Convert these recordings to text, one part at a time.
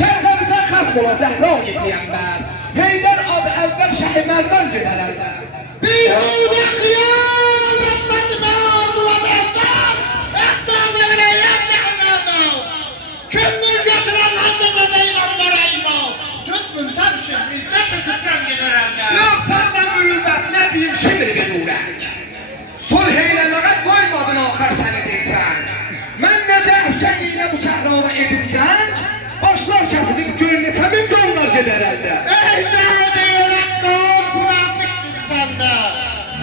şərqəmizə xas ola Zəhra yetiyənlər. Heydər adı əvvəl şəhiməldən gedərəllər. Bihudə qiyam, Rəbbətmə oldu və bəhtar, əxtamə biləyəm nə'mədə. Kümmül gətirən haddədə beyləmlərə imam. Tütmül təbşir, izzət-i sükrəm gedərəllər. Yox səndən mürüvvət, nə deyim şimdi gedurək. Sulh eyləməqə qoymadın axar səni deysən. Mən necə Hüseyinə bu səhrada edincək, başlar kəsilib gör neçəmin canlar gedərəllər. Ey zədə-i rəqqam, mürafiq səndə.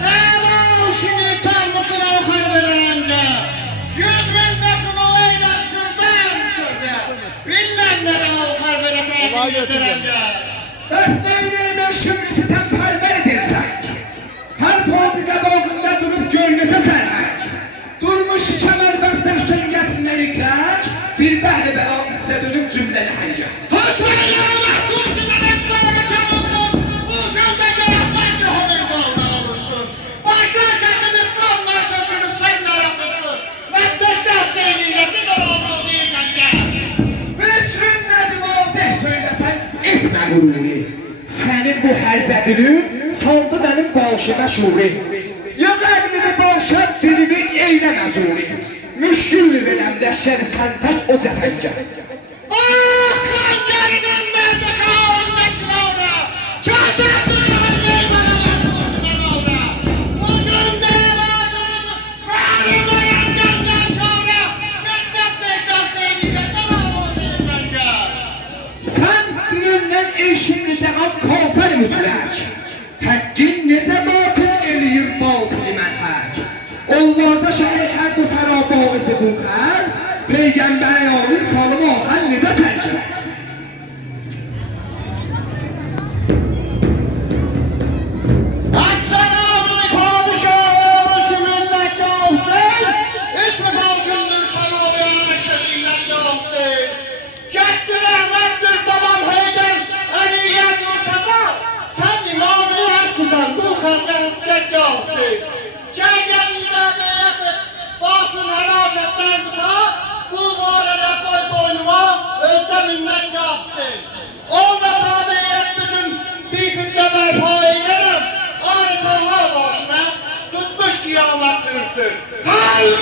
Nədə o şimdi çalmısın axar verəncə. 100 min dəfin o eyləm sürdəm sözə. Binnənlərə axar verəncə gedərəncə. Bəs neynəyimə şimdi sitəm fərvər edilsək. Hər patiqə bağında durub gör neçə sərhək. Durmuş şikəmər bəstə Hüseyin gətirinə yüklək, bir bəhri bəla hissə dönüb cümləli həngə. Hökməylərə məhdum dilənək qavra çalınsın, bu sözdə gələklər bir hodur qavra alınsın. Başlar kəsilib qanlar tökülüb sənlər akılsın, məddəşlər seyniyyəti dolanı deyirsən gəl. Fikrin nədir vazih söyləsən, etmə qururi. Sənin bu hərzədülün saldı mənim başıma şuri. Yox əqlimi başım, dilimi eylə məzuri. Müşküllü verəm ləşkəri sən tək o cəfəngə. Ah, qanlarının mərdəşə ağırındakı avra, çatandırı həlləy bana vəzimursunun avra. Bu gündə əvazını, fəalim ayan gəndən sonra, kəndət deşlər seyniyyətdən ağır deyirsən gəl. Sən günündən eşini dəqam kafər mütləq. Həqqin necə batıl eləyir batılı mənhək. Onlarda şəhər hər do sərabağısı bu xər, Peyğəmbər ayağının salımı axar necə tərcə. Əs-səlâmu padişahı ki millətdə olsun, İsmi qalçındır salavı əşə millətdə olsun. Kəddül Əhməddir baban Heydər, Əliyyət Murtaza, sən imamı həssizən bu xəlqə hüccətdə olsun. Kəngən iləməyyədir, başın həlakətdən tuta, bu barədə qoy boynuma, özdə minnət yapsın. Onda sahabeyyət bütün bir gündə bərpa eylərəm, ayet Allah başına tutmuş qiyamət sürsün. Hayır,